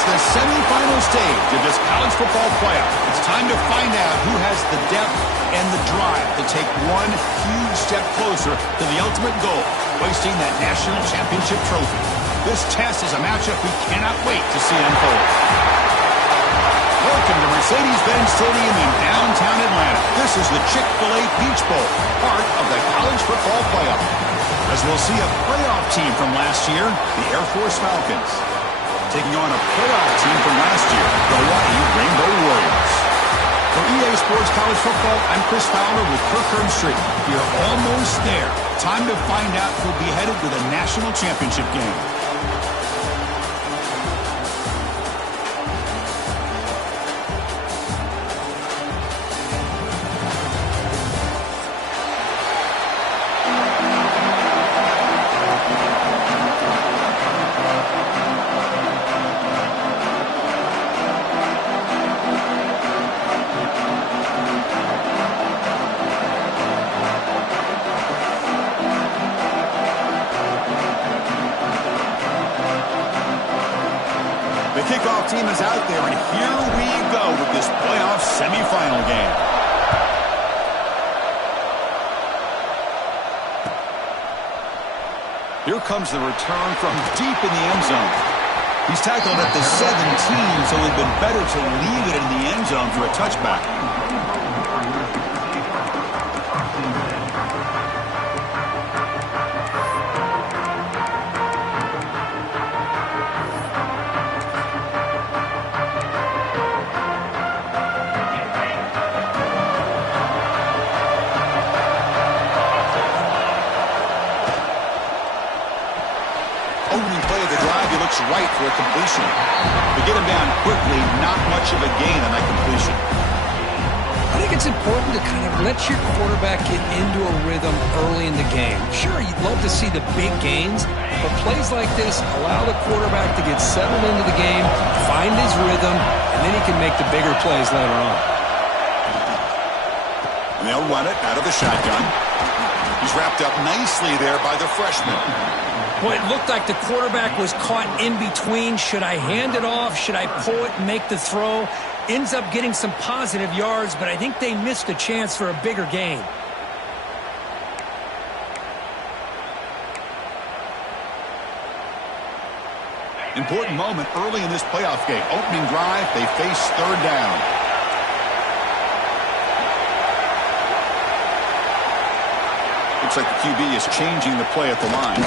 It's the semifinal stage of this college football playoff. It's time to find out who has the depth and the drive to take one huge step closer to the ultimate goal, hoisting that national championship trophy. This test is a matchup we cannot wait to see unfold. Welcome to Mercedes-Benz Stadium in downtown Atlanta. This is the Chick-fil-A Peach Bowl, part of the college football playoff. As we'll see a playoff team from last year, the Air Force Falcons, taking on a playoff team from last year, the Hawaii Rainbow Warriors. For EA Sports College Football, I'm Chris Fowler with Kirk Herbstreit. You're almost there. Time to find out who'll be headed to the national championship game. The kickoff team is out there, and here we go with this playoff semifinal game. Here comes the return from deep in the end zone. He's tackled at the 17, so it would have been better to leave it in the end zone for a touchback. Opening play of the drive, he looks right for a completion. To get him down quickly, not much of a gain on that completion. I think it's important to kind of let your quarterback get into a rhythm early in the game. Sure, you'd love to see the big gains, but plays like this allow the quarterback to get settled into the game, find his rhythm, and then he can make the bigger plays later on. And they'll run it out of the shotgun. He's wrapped up nicely there by the freshman. Boy, it looked like the quarterback was caught in between. Should I hand it off? Should I pull it and make the throw? Ends up getting some positive yards, but I think they missed a chance for a bigger gain. Important moment early in this playoff game. Opening drive, they face third down. Looks like the QB is changing the play at the line.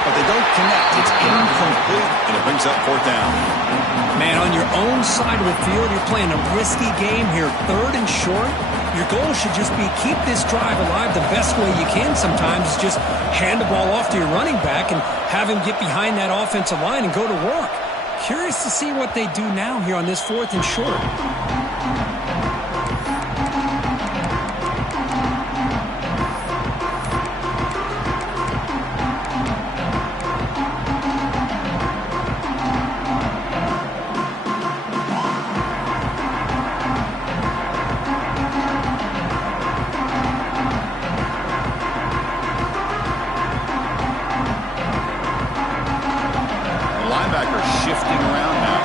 But they don't connect. It's incomplete, and it brings up fourth down. Man, on your own side of the field, you're playing a risky game here. Third and short. Your goal should just be keep this drive alive the best way you can sometimes. Is just hand the ball off to your running back and have him get behind that offensive line and go to work. Curious to see what they do now here on this fourth and short. Shifting around now.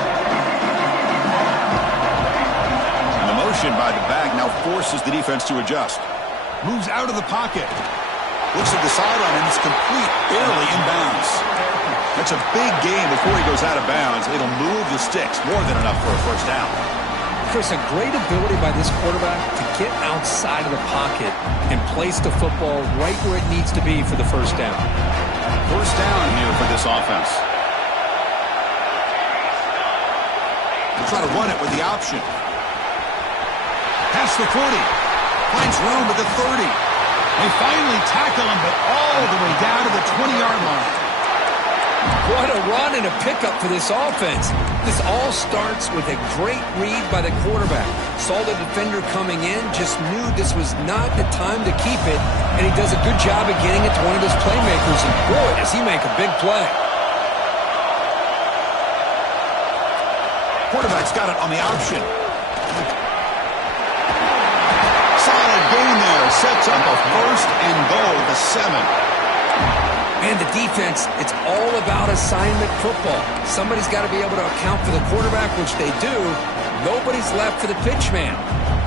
And the motion by the back now forces the defense to adjust. Moves out of the pocket. Looks at the sideline, and it's complete, barely inbounds. That's a big game before he goes out of bounds. It'll move the sticks, more than enough for a first down. Chris, a great ability by this quarterback to get outside of the pocket and place the football right where it needs to be for the first down. First down here for this offense. Try to run it with the option. Past the 40. Finds room at the 30. They finally tackle him, but all the way down to the 20-yard line. What a run and a pickup for this offense. This all starts with a great read by the quarterback. Saw the defender coming in, just knew this was not the time to keep it, and he does a good job of getting it to one of his playmakers, and boy, does he make a big play. Quarterback's got it on the option. Solid gain there. Sets up a first and goal at the 7. And the defense, it's all about assignment football. Somebody's got to be able to account for the quarterback, which they do. Nobody's left for the pitch man.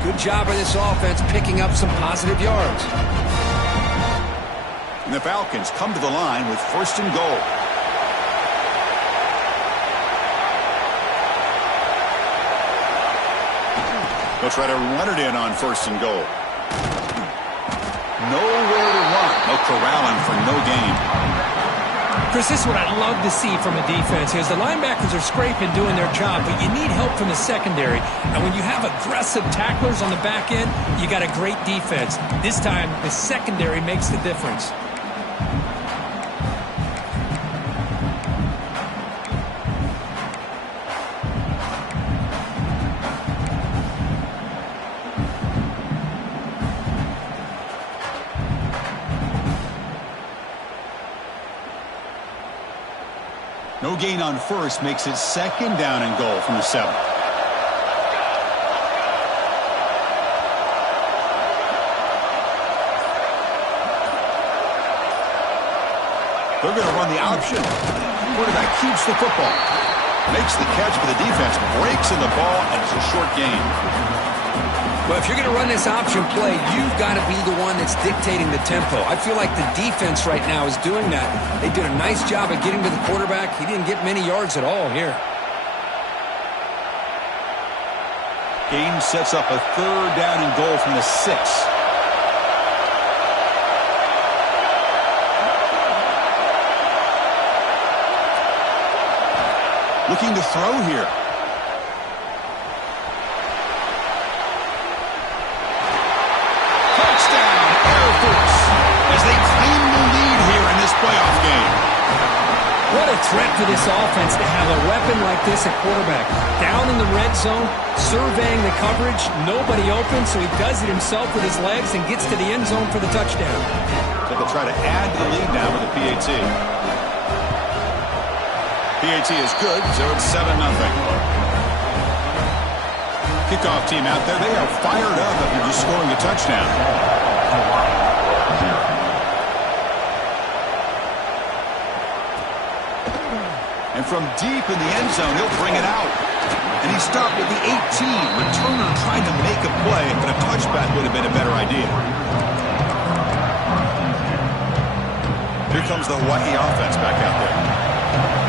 Good job by this offense picking up some positive yards. And the Falcons come to the line with 1st and goal. They'll try to run it in on 1st and goal. Nowhere to run. No corralling for no gain. Chris, this is what I love to see from a defense is the linebackers are scraping, doing their job, but you need help from the secondary. And when you have aggressive tacklers on the back end, you got a great defense. This time, the secondary makes the difference. No gain on 1st makes it 2nd down and goal from the 7. They're going to run the option. Quarterback keeps the football. Makes the catch, but the defense breaks in the ball, and it's a short gain. Well, if you're going to run this option play, you've got to be the one that's dictating the tempo. I feel like the defense right now is doing that. They did a nice job of getting to the quarterback. He didn't get many yards at all here. Game sets up a 3rd down and goal from the 6. Looking to throw here. As they claim the lead here in this playoff game. What a threat for this offense to have a weapon like this at quarterback. Down in the red zone, surveying the coverage, nobody open, so he does it himself with his legs and gets to the end zone for the touchdown. So they'll try to add to the lead now with a PAT. PAT is good, so it's 7-0. Kickoff team out there, they are fired up after just scoring a touchdown. And from deep in the end zone, he'll bring it out. And he stopped at the 18. Returner trying to make a play, but a touchback would have been a better idea. Here comes the Hawaii offense back out there.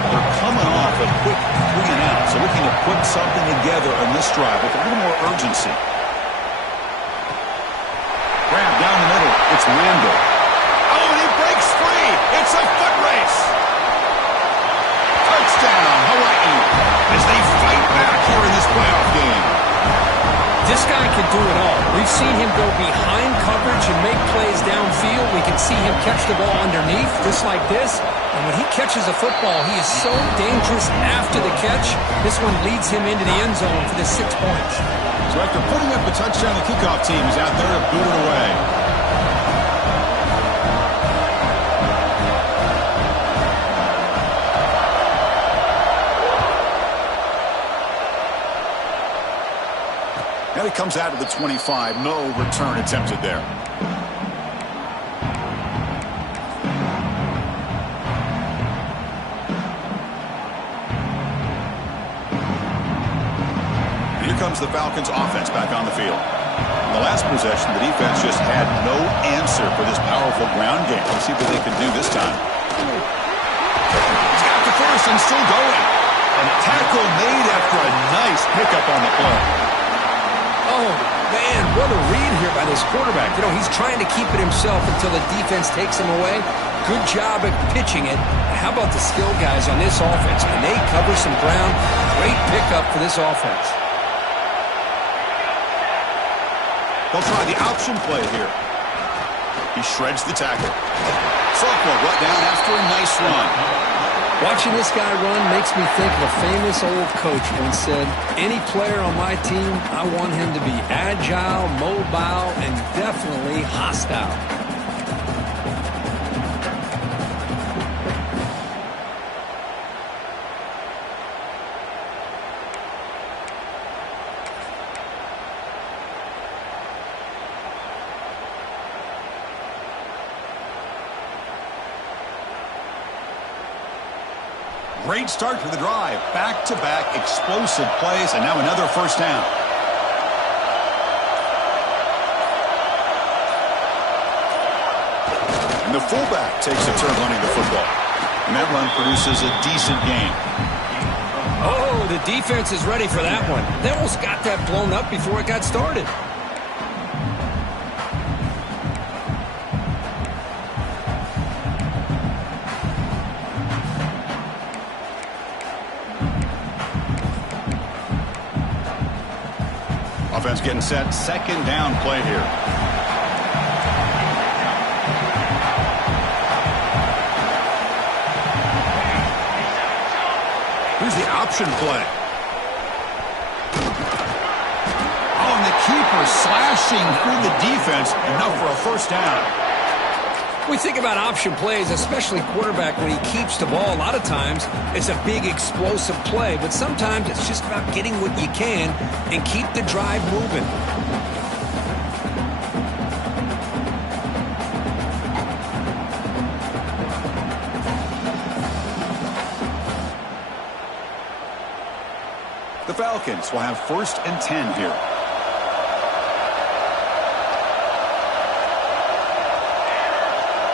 They're coming off a quick 3-and-out, so looking to put something together on this drive with a little more urgency. Grab down the middle. It's Randall. Oh, and he breaks free. It's a foot race. Touchdown, Hawaii, as they fight back here in this playoff game. This guy can do it all. We've seen him go behind coverage and make plays downfield. We can see him catch the ball underneath, just like this. And when he catches a football, he is so dangerous after the catch. This one leads him into the end zone for the 6 points. So after putting up the touchdown, the kickoff team is out there to boot it away. Now he comes out of the 25. No return attempted there. Here comes the Falcons offense back on the field. In the last possession, the defense just had no answer for this powerful ground game. Let's see what they can do this time. He's got the first and still going. And tackle made after a nice pickup on the play. Oh, man, what a read here by this quarterback. You know, he's trying to keep it himself until the defense takes him away. Good job at pitching it. How about the skill guys on this offense? When they cover some ground, great pickup for this offense. They'll try the option play here. He shreds the tackle. Sophomore brought down after a nice run. Watching this guy run makes me think of a famous old coach once said, any player on my team, I want him to be agile, mobile, and definitely hostile. Great start for the drive. Back-to-back explosive plays, and now another first down. And the fullback takes a turn running the football. And that run produces a decent gain. Oh, the defense is ready for that one. They almost got that blown up before it got started. Offense getting set. Second down play here. Here's the option play. Oh, and the keeper slashing through the defense. Enough for a first down. We think about option plays, especially quarterback when he keeps the ball. A lot of times it's a big explosive play, but sometimes it's just about getting what you can and keep the drive moving. The Falcons will have 1st and 10 here.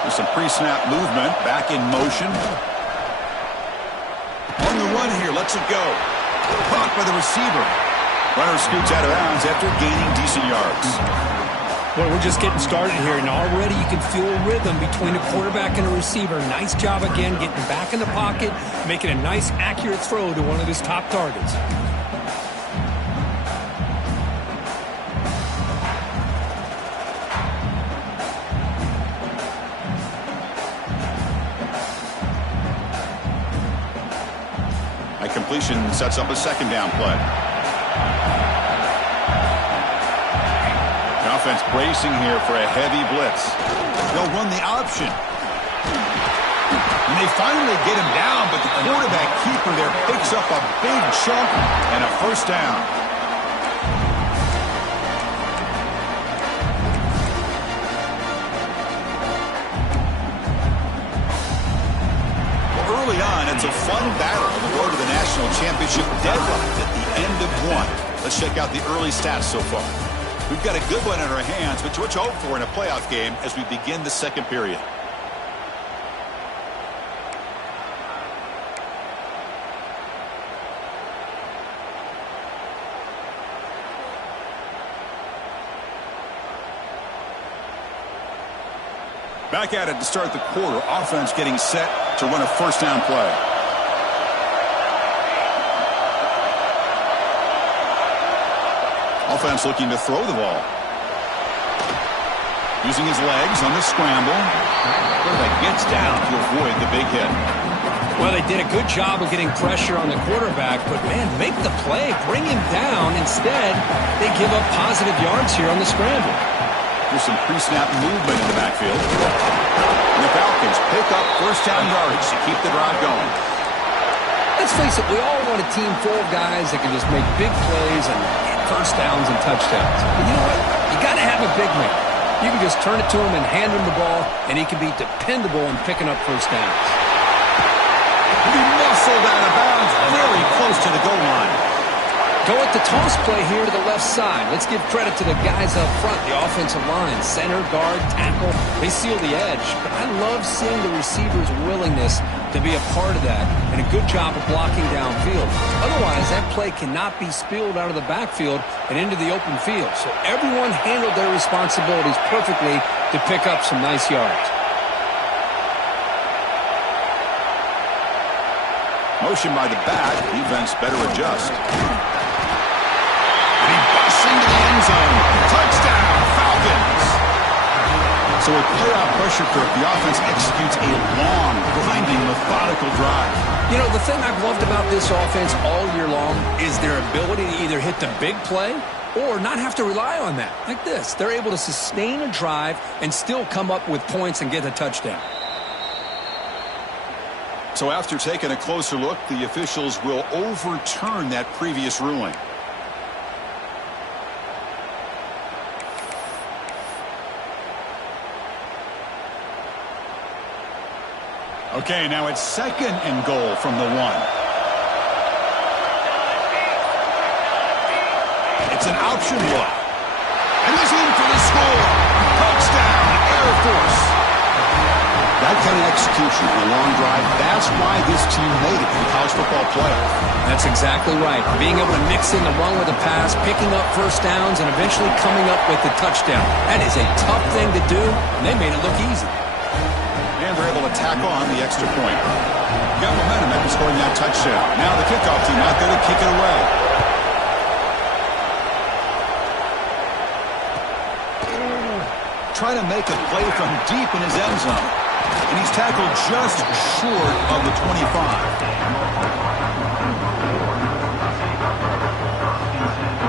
There's some pre-snap movement, back in motion. On the run here, lets it go. Caught by the receiver. Runner scoots out of bounds after gaining decent yards. Well, we're just getting started here, and already you can feel a rhythm between a quarterback and a receiver. Nice job again getting back in the pocket, making a nice, accurate throw to one of his top targets. Completion sets up a second down play. The offense bracing here for a heavy blitz. They'll run the option. And they finally get him down, but the quarterback keeper there picks up a big chunk and a first down. Early on, it's a fun battle on the road to the national championship deadline at the end of one. Let's check out the early stats so far. We've got a good one in our hands, which we're to hope for in a playoff game as we begin the second period. Back at it to start the quarter. Offense getting set to run a first down play. Offense looking to throw the ball. Using his legs on the scramble. Quarterback gets down to avoid the big hit. Well, they did a good job of getting pressure on the quarterback, but, man, make the play, bring him down. Instead, they give up positive yards here on the scramble. There's some pre-snap movement in the backfield. And the Falcons pick up first down yardage to keep the drive going. Let's face it, we all want a team full of guys that can just make big plays and get first downs and touchdowns. But you know what? You got to have a big man. You can just turn it to him and hand him the ball, and he can be dependable in picking up first downs. He muscled out of bounds very close to the goal line. Go at the toss play here to the left side. Let's give credit to the guys up front, the offensive line, center, guard, tackle. They seal the edge. But I love seeing the receiver's willingness to be a part of that and a good job of blocking downfield. Otherwise, that play cannot be spilled out of the backfield and into the open field. So everyone handled their responsibilities perfectly to pick up some nice yards. Motion by the back. Defense better adjust. And he busts into the end zone. Touchdown, Falcons. So with playoff pressure, Kirk, the offense executes a long, grinding, methodical drive. You know, the thing I've loved about this offense all year long is their ability to either hit the big play or not have to rely on that. Like this. They're able to sustain a drive and still come up with points and get a touchdown. So after taking a closer look, the officials will overturn that previous ruling. Okay, now it's 2nd and goal from the 1. It's an option look. And he's in for the score. Touchdown, Air Force. That kind of execution on a long drive, that's why this team made it to the college football playoff. That's exactly right. Being able to mix in the run with the pass, picking up first downs, and eventually coming up with the touchdown. That is a tough thing to do, and they made it look easy. And they're able to tack on the extra point. Got momentum after scoring that touchdown. Now the kickoff team out there to kick it away. Trying to make a play from deep in his end zone. And he's tackled just short of the 25.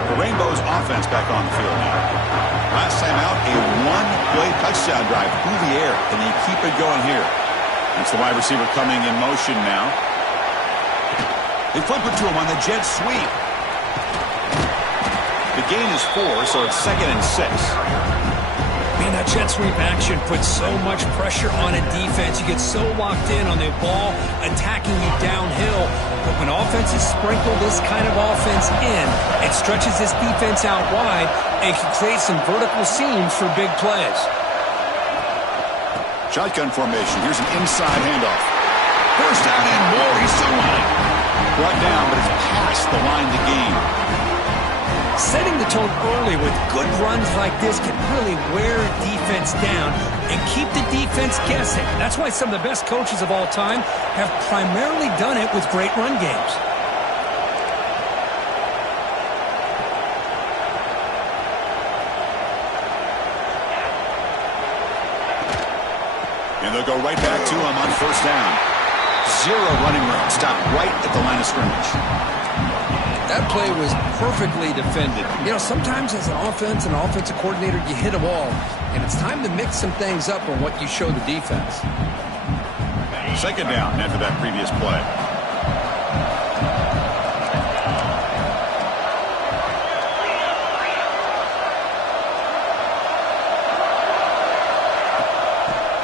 The Rainbows offense back on the field now. Last time out, a one-play touchdown drive through the air. Can they keep it going here? It's the wide receiver coming in motion now. They flip it to him on the jet sweep. The gain is 4, so it's 2nd and 6. Man, that jet sweep action puts so much pressure on a defense. You get so locked in on the ball attacking you downhill. But when offenses sprinkle this kind of offense in, it stretches this defense out wide and can create some vertical seams for big plays. Shotgun formation. Here's an inside handoff. First down and more. He's still running. Brought down, but it's past the line to gain. Setting the tone early with good runs like this can really wear a defense down and keep the defense guessing. That's why some of the best coaches of all time have primarily done it with great run games. And they'll go right back to him on first down. 0 running room. Stopped right at the line of scrimmage. That play was perfectly defended. You know, sometimes as an offensive coordinator, you hit a wall, and it's time to mix some things up on what you show the defense. 2nd down after that previous play.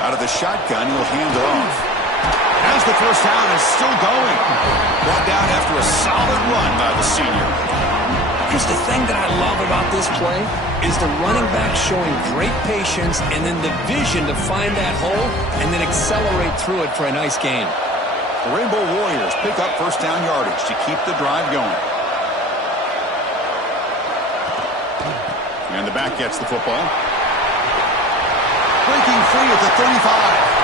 Out of the shotgun, he'll hand it off. As the first down is still going. Brought down after a solid run by the senior. Here's the thing that I love about this play is the running back showing great patience and then the vision to find that hole and then accelerate through it for a nice gain. The Rainbow Warriors pick up first down yardage to keep the drive going. And the back gets the football. Breaking free at the 35.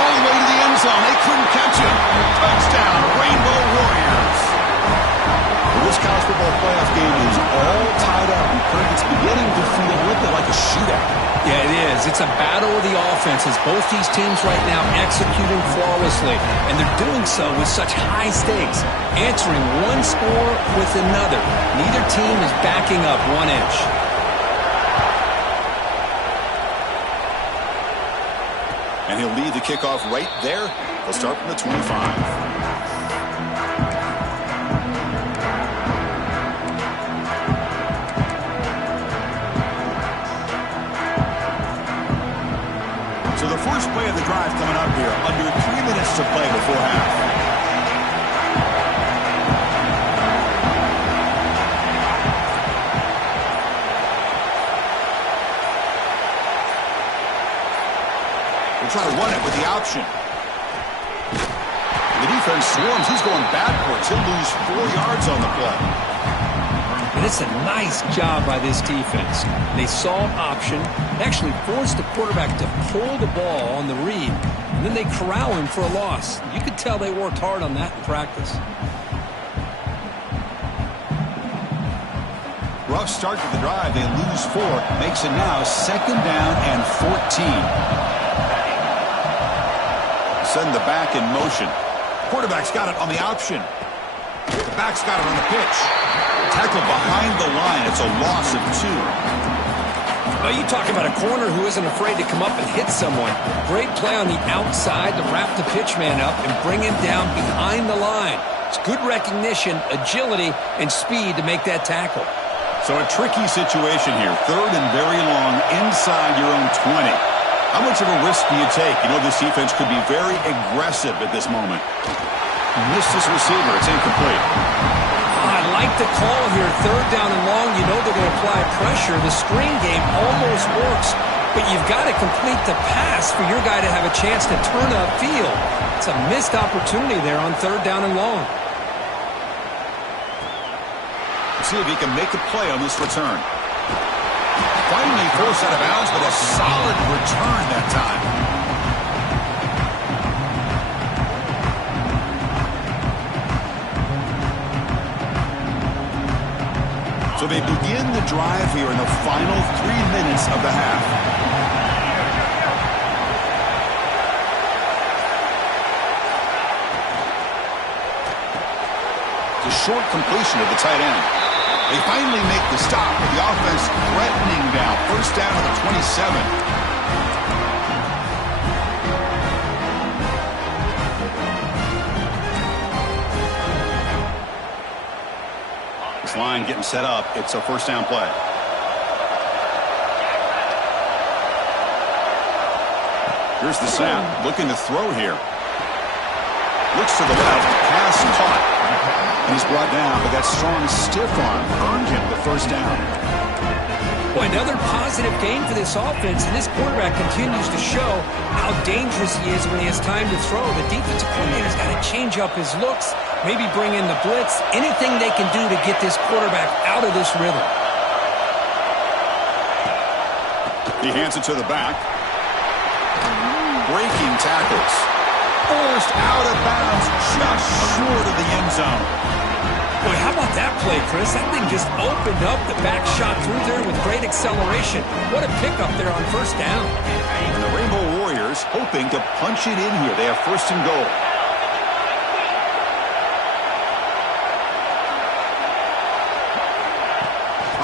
All the way to the end zone. They couldn't catch him. Touchdown, Rainbow Warriors. This college football playoff game is all tied up. It's beginning to feel a little bit like a shootout. Yeah, it is. It's a battle of the offenses. Both these teams right now executing flawlessly, and they're doing so with such high stakes, answering one score with another. Neither team is backing up 1 inch. And he'll lead the kickoff right there. They'll start from the 25. So the first play of the drive coming up here. Under 3 minutes to play before half. Try to run it with the option. The defense swarms. He's going backwards. He'll lose 4 yards on the play. And it's a nice job by this defense. They saw an option, actually forced the quarterback to pull the ball on the read, and then they corral him for a loss. You could tell they worked hard on that in practice. Rough start to the drive. They lose 4. Makes it now 2nd down and 14. Send the back in motion. Quarterback's got it on the option. The back's got it on the pitch. Tackle behind the line. It's a loss of 2. Well, you talk about a corner who isn't afraid to come up and hit someone. Great play on the outside to wrap the pitch man up and bring him down behind the line. It's good recognition, agility, and speed to make that tackle. So a tricky situation here. 3rd and very long inside your own 20. How much of a risk do you take? You know this defense could be very aggressive at this moment. Missed his receiver. It's incomplete. I like the call here. Third down and long. You know they're going to apply pressure. The screen game almost works, but you've got to complete the pass for your guy to have a chance to turn upfield. It's a missed opportunity there on third down and long. See if he can make a play on this return. Finally forced out of bounds, but a solid return that time. So they begin the drive here in the final 3 minutes of the half. It's a short completion of the tight end. They finally make the stop with the offense threatening down. First down at the 27. This line getting set up. It's a first down play. Here's the snap. Looking to throw here. Looks to the left. Pass caught. And he's brought down, but that strong stiff arm earned him the first down. Boy, another positive game for this offense, and this quarterback continues to show how dangerous he is when he has time to throw. The defensive coordinator's got to change up his looks, maybe bring in the blitz, anything they can do to get this quarterback out of this rhythm. He hands it to the back. Breaking tackles. Forced out of bounds, just short of the end zone. Boy, how about that play, Chris? That thing just opened up. The back shot through there with great acceleration. What a pickup there on first down. And the Rainbow Warriors hoping to punch it in here. They have first and goal.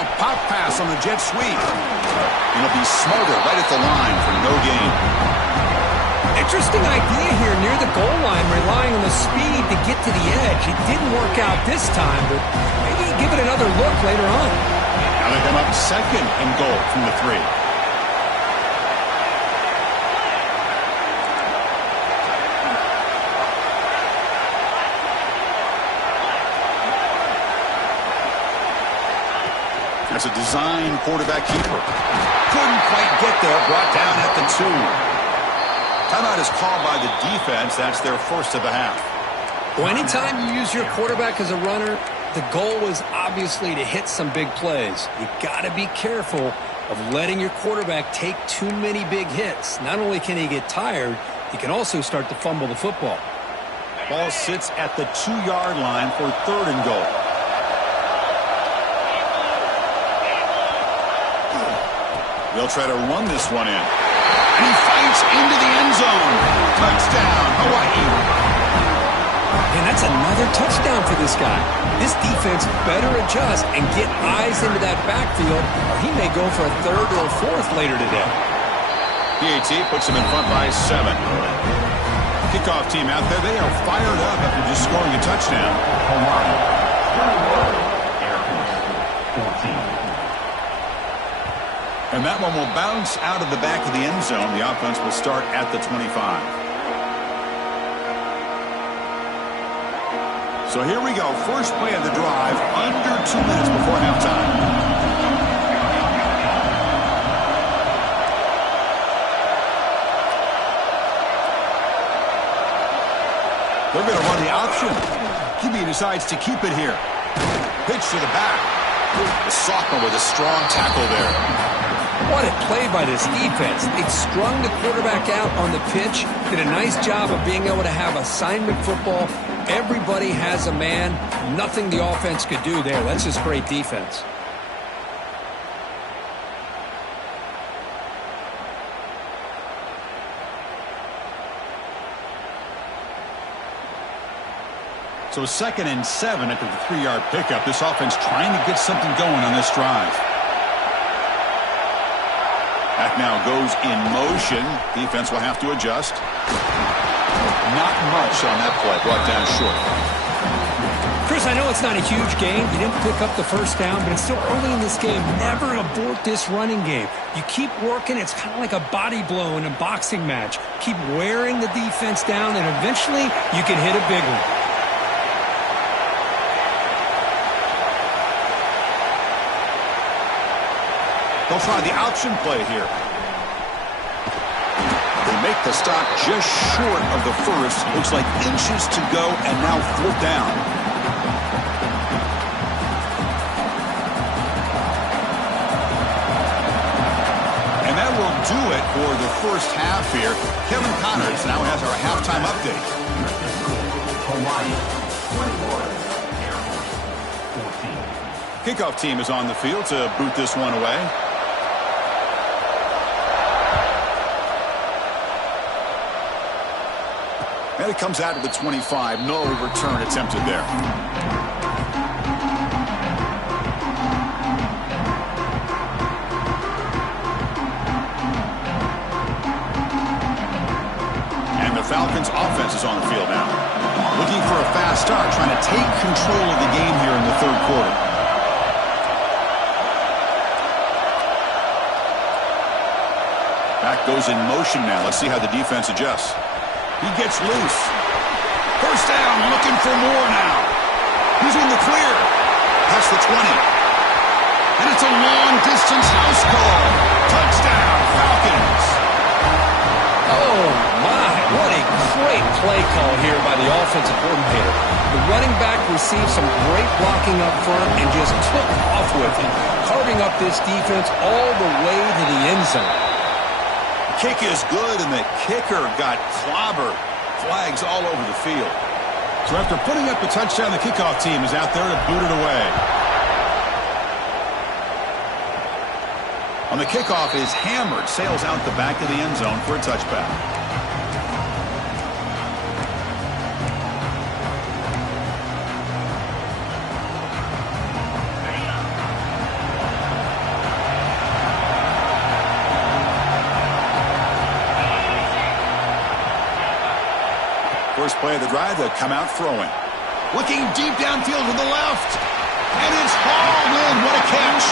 A pop pass on the jet sweep. It'll be Smothers right at the line for no gain. Interesting idea here near the goal line, relying on the speed to get to the edge. It didn't work out this time, but maybe give it another look later on. Now they come up second and goal from the 3. That's a design quarterback keeper. Couldn't quite get there, brought down at the 2. Timeout is called by the defense. That's their first of the half. Well, anytime you use your quarterback as a runner, the goal is obviously to hit some big plays. You got to be careful of letting your quarterback take too many big hits. Not only can he get tired, he can also start to fumble the football. Ball sits at the 2-yard line for third and goal. They'll try to run this one in. And he fights into the end zone. Touchdown, Hawaii. And that's another touchdown for this guy. This defense better adjust and get eyes into that backfield, or he may go for a third or a fourth later today. PAT puts him in front by 7. Kickoff team out there. They are fired up after just scoring a touchdown. Hawaii. Air Force 14. And that one will bounce out of the back of the end zone. The offense will start at the 25. So here we go. First play of the drive under 2 minutes before halftime. They're going to run the option. QB decides to keep it here. Pitch to the back. The sophomore with a strong tackle there. What a play by this defense. They strung the quarterback out on the pitch, did a nice job of being able to have assignment football. Everybody has a man. Nothing the offense could do there. That's just great defense. So 2nd and 7 after the 3-yard pickup. This offense trying to get something going on this drive. Back now goes in motion. Defense will have to adjust. Not much on that play. Brought down short. Chris, I know it's not a huge gain. You didn't pick up the first down, but it's still early in this game. Never abort this running game. You keep working. It's kind of like a body blow in a boxing match. Keep wearing the defense down, and eventually you can hit a big one. They'll try the option play here. They make the stop just short of the first. Looks like inches to go, and now 4th down. Do it for the first half here. Kevin Connors now has our halftime update. Kickoff team is on the field to boot this one away. And it comes out to the 25. No return attempted there. Falcons offense is on the field now. Looking for a fast start, trying to take control of the game here in the 3rd quarter. Back goes in motion now. Let's see how the defense adjusts. He gets loose. First down, looking for more now. He's in the clear. Past the 20. And it's a long-distance house call. Touchdown, Falcons. Oh, my. What a great play call here by the offensive coordinator. The running back received some great blocking up front and just took off with it, carving up this defense all the way to the end zone. Kick is good, and the kicker got clobbered. Flags all over the field. So after putting up the touchdown, the kickoff team is out there to boot it away. On the kickoff is hammered, sails out the back of the end zone for a touchback. First play of the drive, they'll come out throwing. Looking deep downfield to the left. And it's hauled in. What a catch.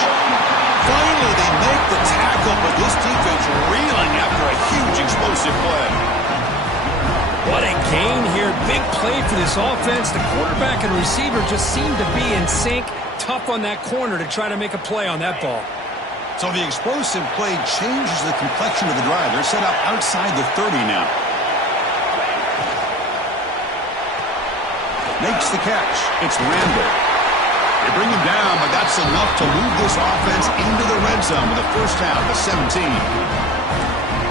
Finally, they make the tackle, but this defense reeling after a huge explosive play. What a gain here. Big play for this offense. The quarterback and receiver just seem to be in sync. Tough on that corner to try to make a play on that ball. So the explosive play changes the complexion of the drive. They're set up outside the 30 now. Makes the catch. It's Randall. They bring him down, but that's enough to move this offense into the red zone with a first down to 17.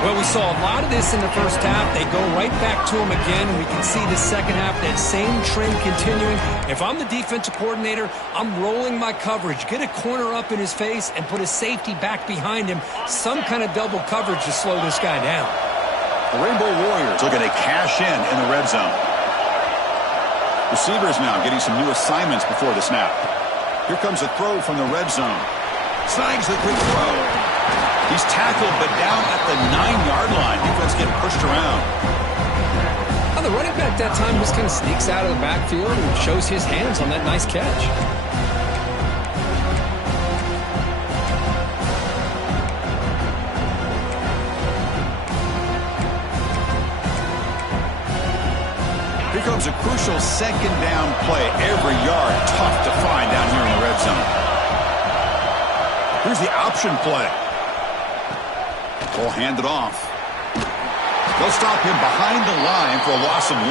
Well, we saw a lot of this in the first half. They go right back to him again. We can see the second half, that same trend continuing. If I'm the defensive coordinator, I'm rolling my coverage. Get a corner up in his face and put a safety back behind him. Some kind of double coverage to slow this guy down. The Rainbow Warriors looking to cash in the red zone. Receivers now getting some new assignments before the snap. Here comes a throw from the red zone. Snags the quick throw. He's tackled, but down at the 9-yard line. Defense getting pushed around. Well, the running back that time just kind of sneaks out of the backfield and shows his hands on that nice catch. Here comes a crucial second down play. Every yard tough to find down here in the red zone. Here's the option play. Ball handed off. They'll stop him behind the line for a loss of 1.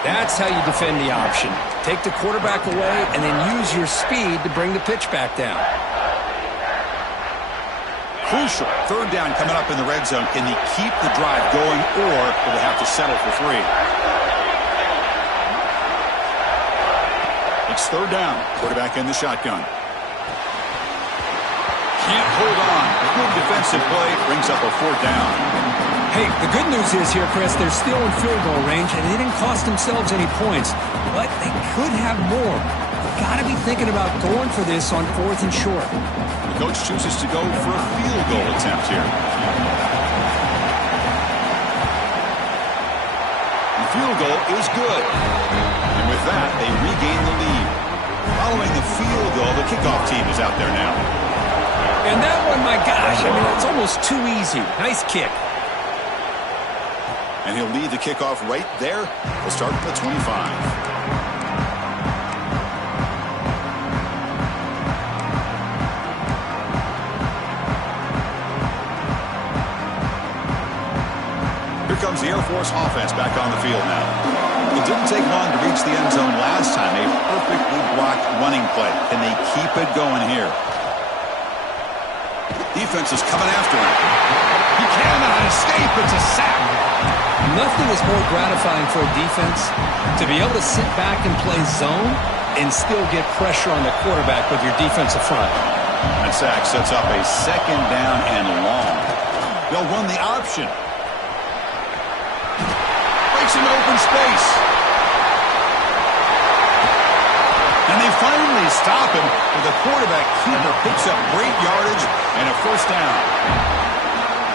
That's how you defend the option. Take the quarterback away and then use your speed to bring the pitch back down. Crucial. Third down coming up in the red zone. Can he keep the drive going, or will they have to settle for 3? It's third down. Quarterback in the shotgun. Can't hold on. Good defensive play. Brings up a 4th down. Hey, the good news is here, Chris, they're still in field goal range, and they didn't cost themselves any points. But they could have more. They've got to be thinking about going for this on 4th and short. The coach chooses to go for a field goal attempt here. The field goal is good. And With that, they regain the lead. Following the field goal, the kickoff team is out there now. And that one, my gosh, I mean, it's almost too easy. Nice kick. And he'll lead the kickoff right there. We'll start at the 25. Here comes the Air Force offense back on the field now. It didn't take long to reach the end zone last time. A perfectly blocked running play. Can they keep it going here? Defense is coming after him. He cannot escape. It's a sack. Nothing is more gratifying for a defense to be able to sit back and play zone and still get pressure on the quarterback with your defensive front. That sack sets up a second down and long. They'll run the option. Breaks into open space. And they finally stop him, but the quarterback keeper picks up great yardage and a first down.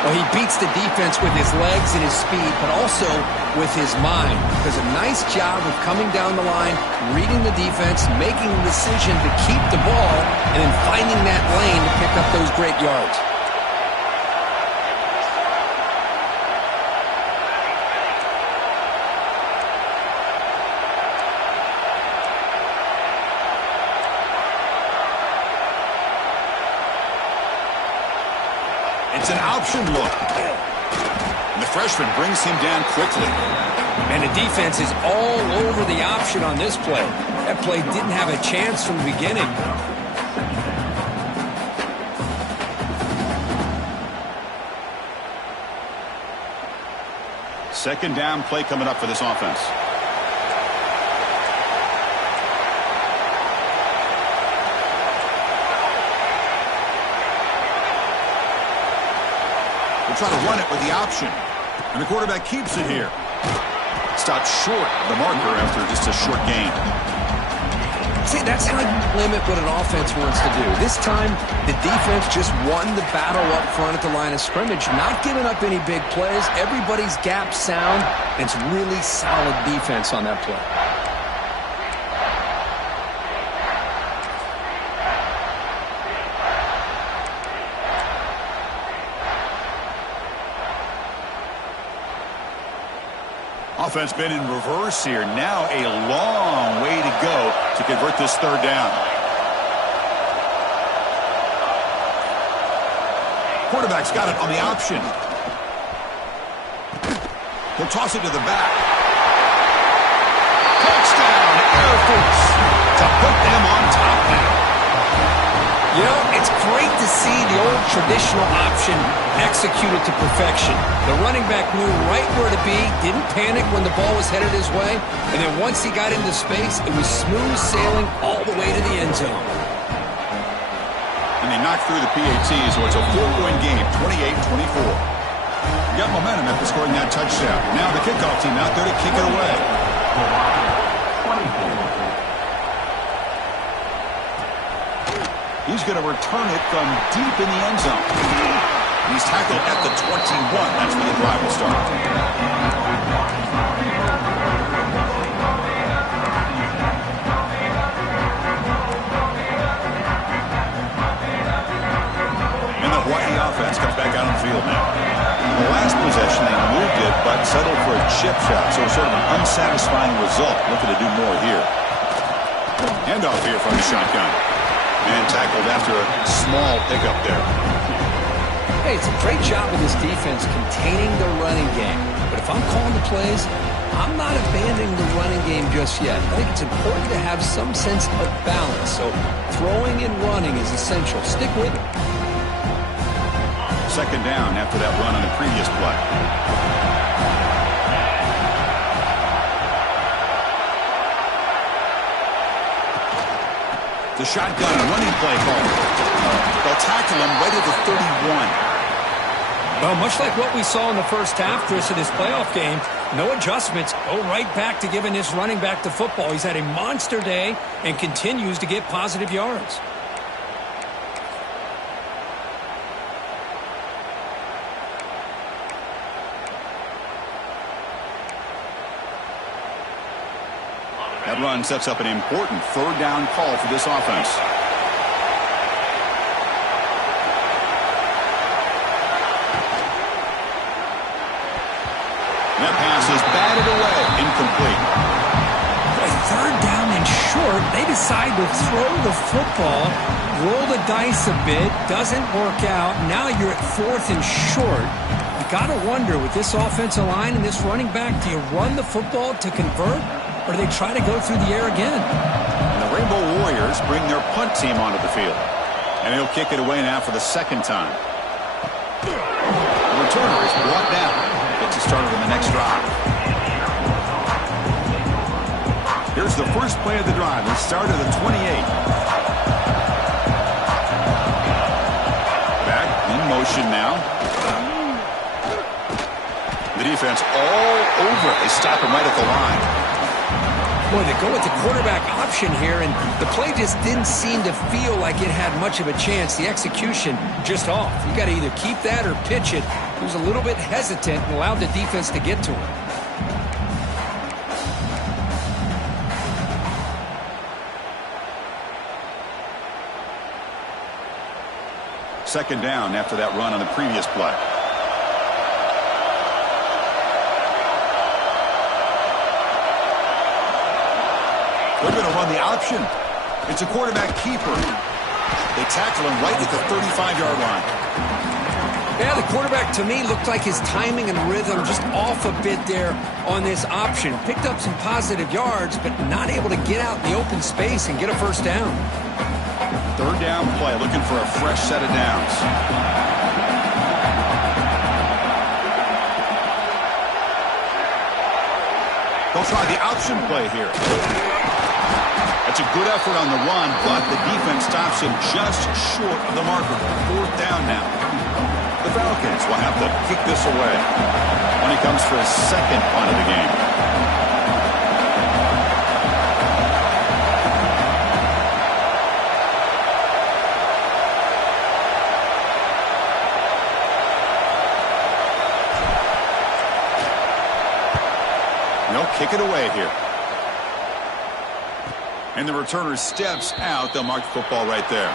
Well, he beats the defense with his legs and his speed, but also with his mind. Does a nice job of coming down the line, reading the defense, making the decision to keep the ball, and then finding that lane to pick up those great yards. It's an option look. And the freshman brings him down quickly. And the defense is all over the option on this play. That play didn't have a chance from the beginning. Second down play coming up for this offense. Try to run it with the option. And the quarterback keeps it here. Stopped short of the marker after just a short gain. See, that's how you limit what an offense wants to do. This time, the defense just won the battle up front at the line of scrimmage, not giving up any big plays. Everybody's gap sound, and it's really solid defense on that play. Offense been in reverse here. Now a long way to go to convert this third down. Quarterback's got it on the option. He'll toss it to the back. Touchdown, Air Force, to put them on top now. You know, it's great to see the old traditional option executed to perfection. The running back knew right where to be, didn't panic when the ball was headed his way, and then once he got into space, it was smooth sailing all the way to the end zone. And they knocked through the PAT, so it's a 4-point game, 28-24. Got momentum after scoring that touchdown. Now the kickoff team out there to kick it away. He's going to return it from deep in the end zone. He's tackled at the 21. That's where the drive will start. And the Hawaii offense comes back out on the field now. In the last possession, they moved it, but settled for a chip shot. So sort of an unsatisfying result. Looking to do more here. Handoff here from the shotgun. And tackled after a small pickup there. Hey, it's a great job of this defense containing the running game. But if I'm calling the plays, I'm not abandoning the running game just yet. I think it's important to have some sense of balance. So throwing and running is essential. Stick with it. Second down after that run on the previous play. The shotgun running play call. They'll tackle him right at the 31. Well, much like what we saw in the first half, Chris, of this playoff game, no adjustments. Go right back to giving this running back the football. He's had a monster day and continues to get positive yards. That run sets up an important third down call for this offense. That pass is batted away, incomplete. Boy, third down and short. They decide to throw the football, roll the dice a bit, doesn't work out. Now you're at fourth and short. You got to wonder, with this offensive line and this running back, do you run the football to convert, or do they try to go through the air again? And the Rainbow Warriors bring their punt team onto the field. And he'll kick it away now for the second time. The returner is brought down. Gets it started on the next drive. Here's the first play of the drive. They start at the 28. Back in motion now. The defense all over it. They stop him right at the line. Boy, they go with the quarterback option here, and the play just didn't seem to feel like it had much of a chance. The execution just off. You got to either keep that or pitch it. He was a little bit hesitant and allowed the defense to get to him. Second down after that run on the previous play. They're going to run the option. It's a quarterback keeper. They tackle him right at the 35-yard line. Yeah, the quarterback, to me, looked like his timing and rhythm just off a bit there on this option. Picked up some positive yards, but not able to get out in the open space and get a first down. Third down play, looking for a fresh set of downs. They'll try the option play here. That's a good effort on the run, but the defense stops him just short of the marker. Fourth down now. The Falcons will have to kick this away when he comes for his second punt of the game. They'll kick it away here. And the returner steps out. They'll mark the football right there.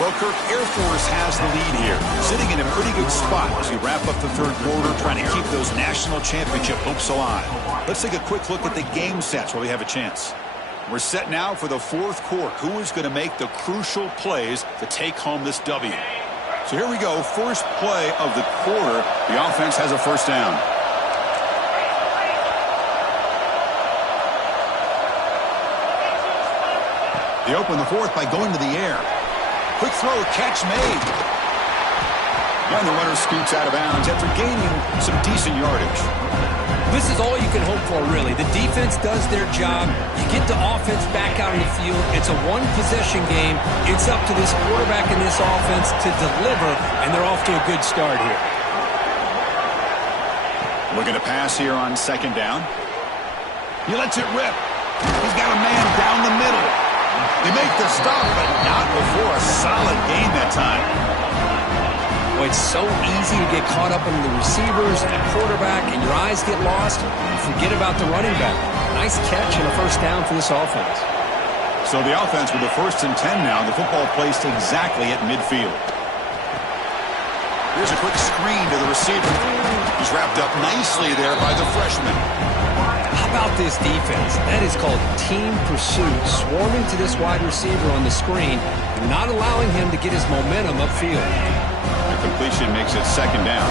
Well, Kirk, Air Force has the lead here, sitting in a pretty good spot as we wrap up the third quarter, trying to keep those national championship hopes alive. Let's take a quick look at the game sets while we have a chance. We're set now for the fourth quarter. Who is going to make the crucial plays to take home this W? So here we go. First play of the quarter. The offense has a first down. They open the fourth by going to the air. Quick throw, catch made. And the runner scoots out of bounds after gaining some decent yardage. This is all you can hope for, really. The defense does their job. You get the offense back out on the field. It's a one-possession game. It's up to this quarterback and this offense to deliver, and they're off to a good start here. Looking to pass here on second down. He lets it rip. He's got a man down the middle. They make the stop, but not before a solid gain that time. Boy, it's so easy to get caught up in the receivers and the quarterback, and your eyes get lost. You forget about the running back. Nice catch and a first down for this offense. So the offense with the 1st and 10 now. The football placed exactly at midfield. Here's a quick screen to the receiver. He's wrapped up nicely there by the freshman. How about this defense? That is called team pursuit. Swarming to this wide receiver on the screen, not allowing him to get his momentum upfield. The completion makes it second down.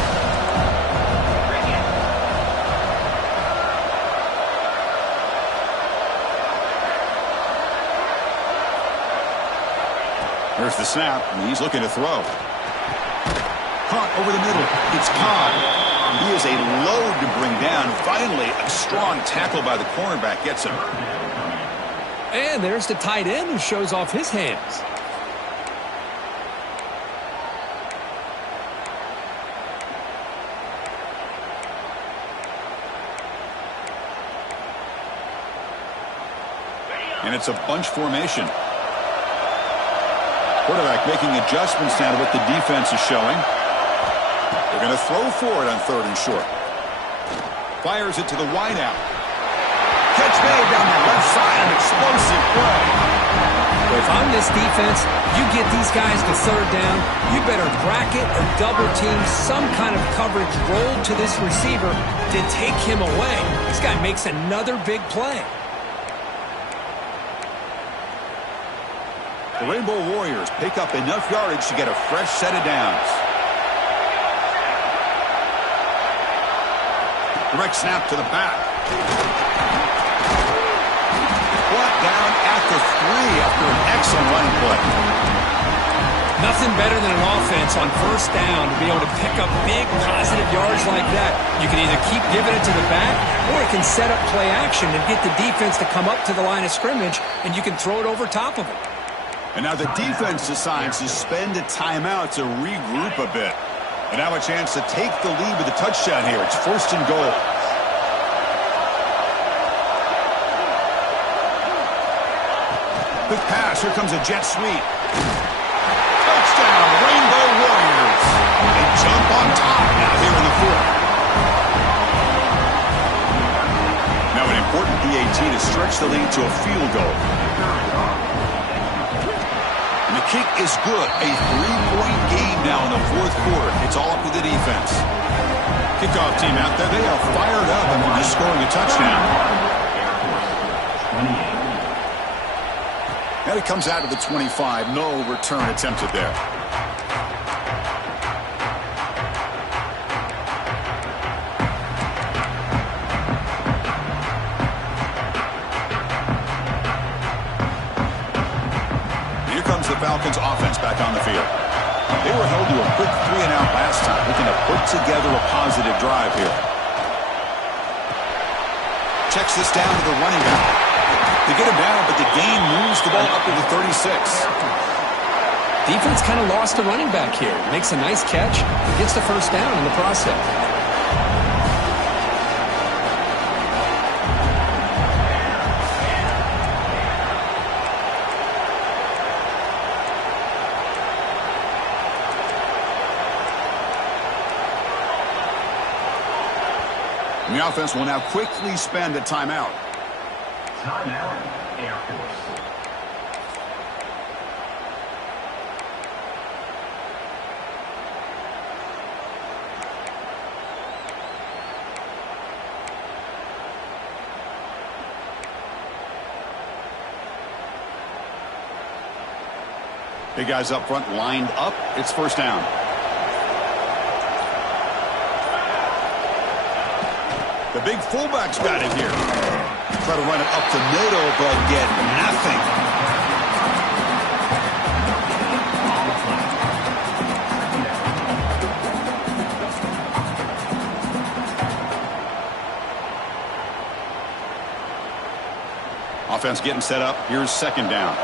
There's the snap, and he's looking to throw. Caught over the middle. It's caught. He is a load to bring down. Finally, a strong tackle by the cornerback gets him. And there's the tight end who shows off his hands. And it's a bunch formation. Quarterback making adjustments now to what the defense is showing. They're going to throw for it on 3rd and short. Fires it to the wideout. catch made down the left side. An explosive play. If I'm this defense, you get these guys to third down, you better bracket or double team some kind of coverage roll to this receiver to take him away. This guy makes another big play. The Rainbow Warriors pick up enough yardage to get a fresh set of downs. Direct snap to the back. Brought down at the 3 after an excellent running play. Nothing better than an offense on first down to be able to pick up big positive yards like that. You can either keep giving it to the back, or it can set up play action and get the defense to come up to the line of scrimmage, and you can throw it over top of it. And now the defense decides to spend a timeout to regroup a bit. And now a chance to take the lead with a touchdown here. It's 1st and goal. Quick pass. Here comes a jet sweep. Touchdown, Rainbow Warriors. They jump on top now here in the 4th. Now an important PAT to stretch the lead to a field goal. And the kick is good. A 3-point game now in the 4th quarter. It's all up to the defense. Kickoff team out there. They are fired up after just scoring a touchdown. And it comes out of the 25. No return attempted there. Here comes the Falcons offense back on the field. They were held to a quick 3-and-out last time, looking to put together a positive drive here. Checks this down to the running back. They get him down, but the gain moves the ball up to the 36. Defense kind of lost a running back here. Makes a nice catch and gets the first down in the process. And the offense will now quickly spend a timeout. Timeout, Air Force. Big guys up front lined up. It's 1st down. The big fullback's got it here. Try to run it up the middle, but get nothing. Offense getting set up. Here's 2nd down.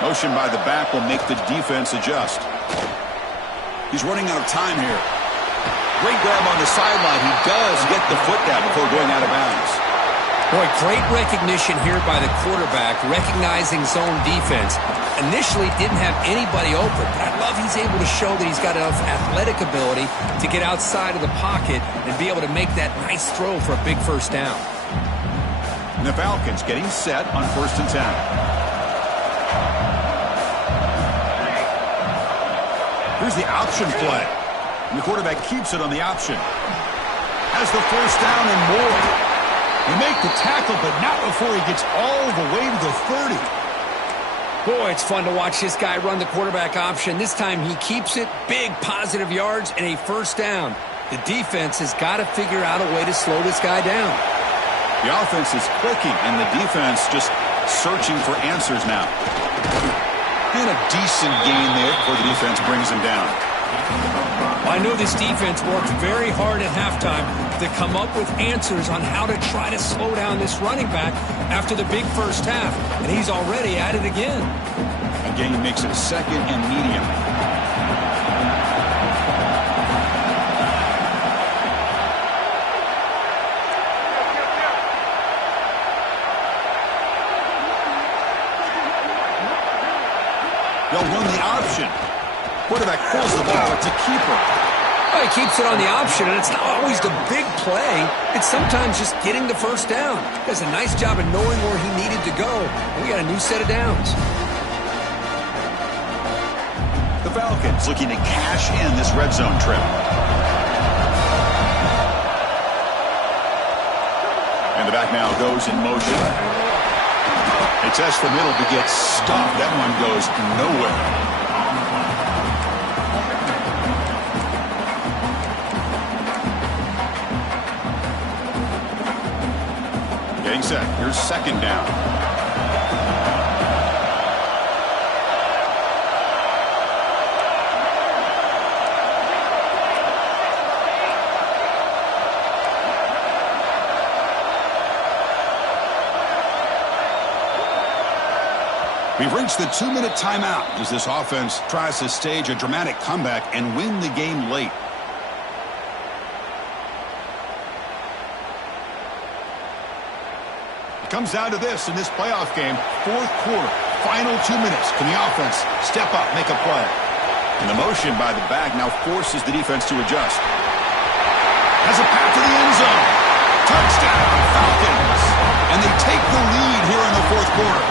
Motion by the back will make the defense adjust. He's running out of time here. Great grab on the sideline. He does get the foot down before going out of bounds. Boy, great recognition here by the quarterback, recognizing zone defense. Initially didn't have anybody open, but I love he's able to show that he's got enough athletic ability to get outside of the pocket and be able to make that nice throw for a big first down. And the Falcons getting set on 1st and 10. Here's the option play. And the quarterback keeps it on the option. Has the 1st down and more. They make the tackle, but not before he gets all the way to the 30. Boy, it's fun to watch this guy run the quarterback option. This time he keeps it, big positive yards, and a 1st down. The defense has got to figure out a way to slow this guy down. The offense is clicking, and the defense just searching for answers now. And a decent gain there before the defense brings him down. I know this defense worked very hard at halftime to come up with answers on how to try to slow down this running back after the big first half, and he's already at it again. Again, he makes it 2nd and medium. They'll run the option. Quarterback pulls the ball. It's a keeper. Well, he keeps it on the option, and it's not always the big play. It's sometimes just getting the first down. He does a nice job of knowing where he needed to go. We got a new set of downs. The Falcons looking to cash in this red zone trip. And the back now goes in motion. They test the middle to get stuffed. That one goes nowhere. Getting set. Here's second down. We've reached the 2-minute timeout as this offense tries to stage a dramatic comeback and win the game late. It comes down to this in this playoff game. Fourth quarter, final 2 minutes. Can the offense step up, make a play? And the motion by the back now forces the defense to adjust. Has a path to the end zone. Touchdown, Falcons. And they take the lead here in the fourth quarter.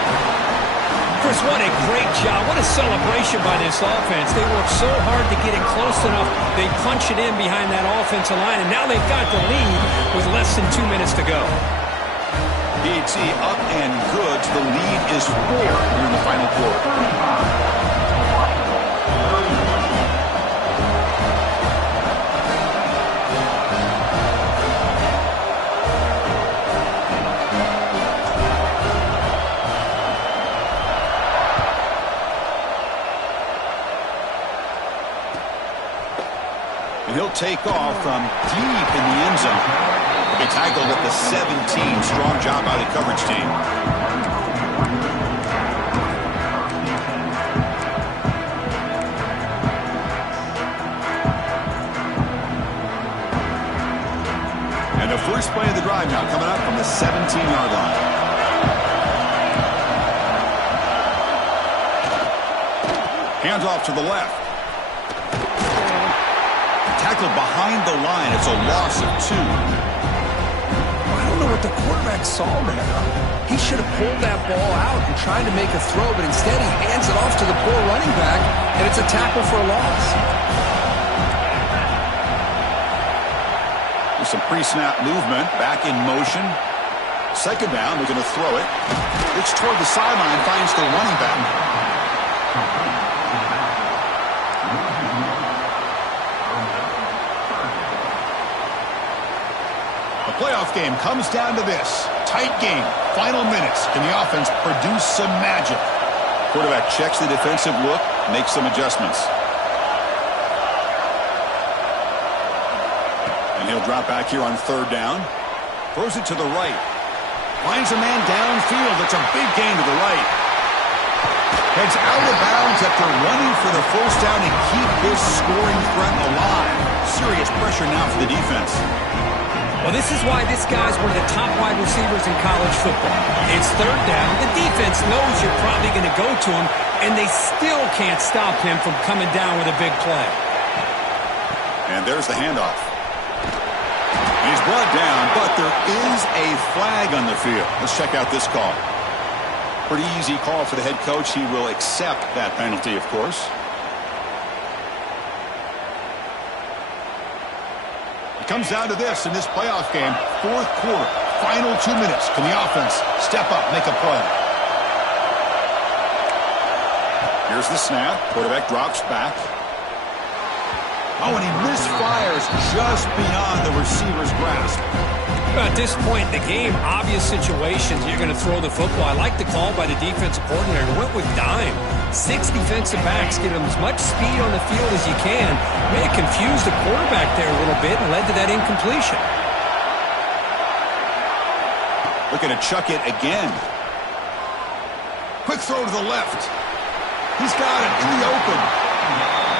Chris, what a great job. What a celebration by this offense. They worked so hard to get it close enough. They punch it in behind that offensive line, and now they've got the lead with less than 2 minutes to go. BT up and good. The lead is 4 here in the final quarter. And he'll take off from deep in the end zone. They tackled at the 17. Strong job by the coverage team. And the first play of the drive now coming up from the 17-yard line. Hands off to the left. Tackled behind the line. It's a loss of 2. I don't know what the quarterback saw there. He should have pulled that ball out and tried to make a throw, but instead he hands it off to the poor running back, and it's a tackle for a loss. There's some pre-snap movement. Back in motion. Second down. They're going to throw it. Looks toward the sideline. Finds the running back. Playoff game comes down to this. Tight game. Final minutes. Can the offense produce some magic? Quarterback checks the defensive look, makes some adjustments. And he'll drop back here on third down. Throws it to the right. Finds a man downfield. It's a big gain to the right. Heads out of bounds after running for the first down and keep this scoring threat alive. Serious pressure now for the defense. Well, this is why this guy's one of the top wide receivers in college football. It's third down. The defense knows you're probably going to go to him, and they still can't stop him from coming down with a big play. And there's the handoff. He's brought down, but there is a flag on the field. Let's check out this call. Pretty easy call for the head coach. He will accept that penalty, of course. It comes down to this in this playoff game. Fourth quarter, final 2 minutes. Can the offense step up, make a play? Here's the snap. Quarterback drops back. Oh, and he misfires just beyond the receiver's grasp. At this point in the game, obvious situations, you're going to throw the football. I like the call by the defensive coordinator. Went with dime. 6 defensive backs, get them as much speed on the field as you can. May have confused the quarterback there a little bit and led to that incompletion. Looking to chuck it again. Quick throw to the left. He's got it in the open.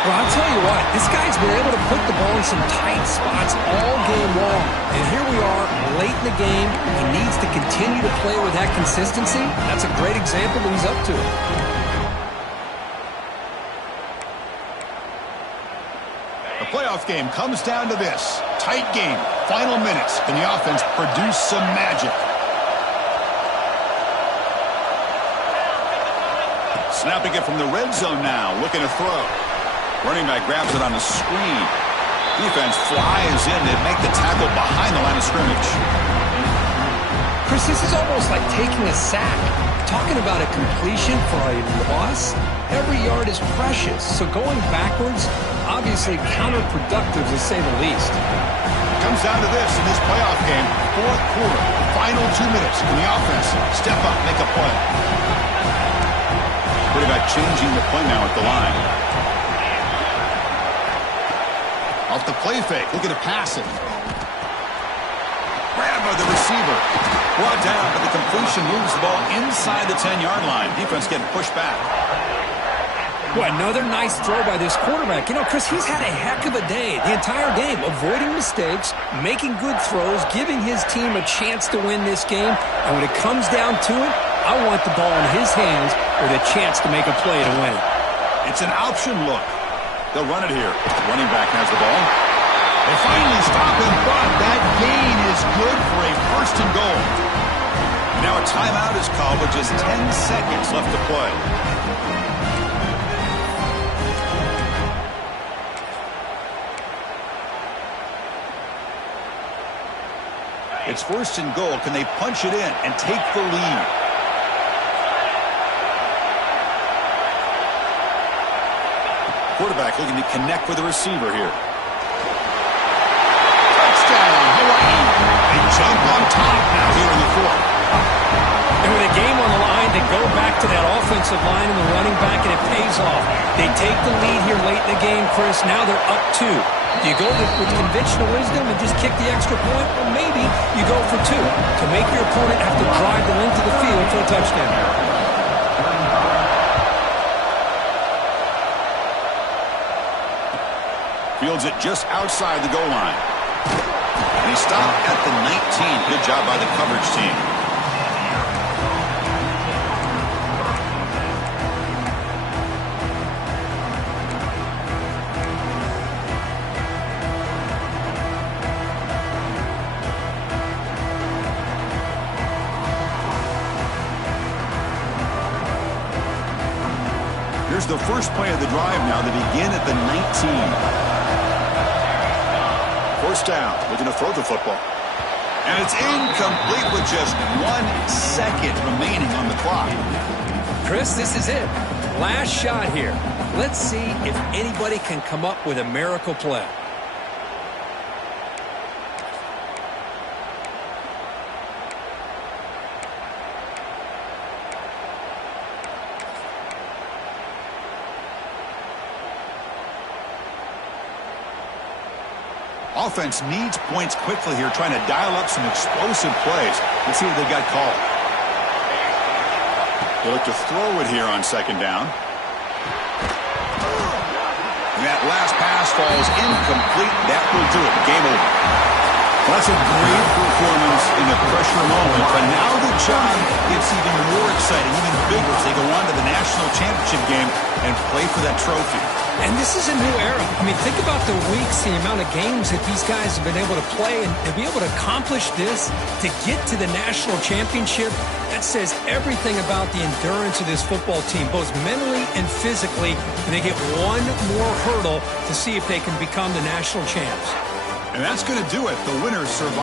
Well, I'll tell you what, this guy's been able to put the ball in some tight spots all game long. And here we are, late in the game. He needs to continue to play with that consistency. That's a great example that he's up to it. The playoff game comes down to this. Tight game. Final minutes. Can the offense produce some magic? Snapping it from the red zone now. Looking to throw. Running back grabs it on the screen. Defense flies in to make the tackle behind the line of scrimmage. Chris, this is almost like taking a sack. Talking about a completion for a loss, every yard is precious. So going backwards, obviously counterproductive to say the least. Comes down to this in this playoff game. Fourth quarter, final 2 minutes. Can the offense step up, make a play? Quarterback changing the play now at the line. Off the play fake, looking to pass it. Grab by the receiver. Brought down, but the completion moves the ball inside the 10-yard line. Defense getting pushed back. Well, another nice throw by this quarterback. You know, Chris, he's had a heck of a day the entire game, avoiding mistakes, making good throws, giving his team a chance to win this game. And when it comes down to it, I want the ball in his hands with a chance to make a play to win it. It's an option look. They'll run it here. Running back has the ball. They finally stop him, but that gain is good for a first and goal. Now a timeout is called with just 10 seconds left to play. It's first and goal. Can they punch it in and take the lead? Quarterback looking to connect with the receiver here. Touchdown, Hawaii. They jump on top now here in the fourth. And with a game on the line, they go back to that offensive line and the running back, and it pays off. They take the lead here late in the game, Chris. Now they're up 2. Do you go with conventional wisdom and just kick the extra point? Or maybe you go for 2 to make your opponent have to drive the length of the field for a touchdown. Fields it just outside the goal line. And he stopped at the 19. Good job by the coverage team. Here's the first play of the drive now. They begin at the 19. First down, looking to throw the football. And it's incomplete with just 1 second remaining on the clock. Chris, this is it. Last shot here. Let's see if anybody can come up with a miracle play. Offense needs points quickly here, trying to dial up some explosive plays. Let's see what they got called. They look to throw it here on second down. And that last pass falls incomplete. That will do it. Game over. Well, that's a great performance in the pressure moment, but now the job gets even more exciting, even bigger as they go on to the national championship game and play for that trophy. And this is a new era. I mean, think about the weeks, the amount of games that these guys have been able to play, and to be able to accomplish this, to get to the national championship, that says everything about the endurance of this football team, both mentally and physically, and they get one more hurdle to see if they can become the national champs. And that's going to do it. The winners survive.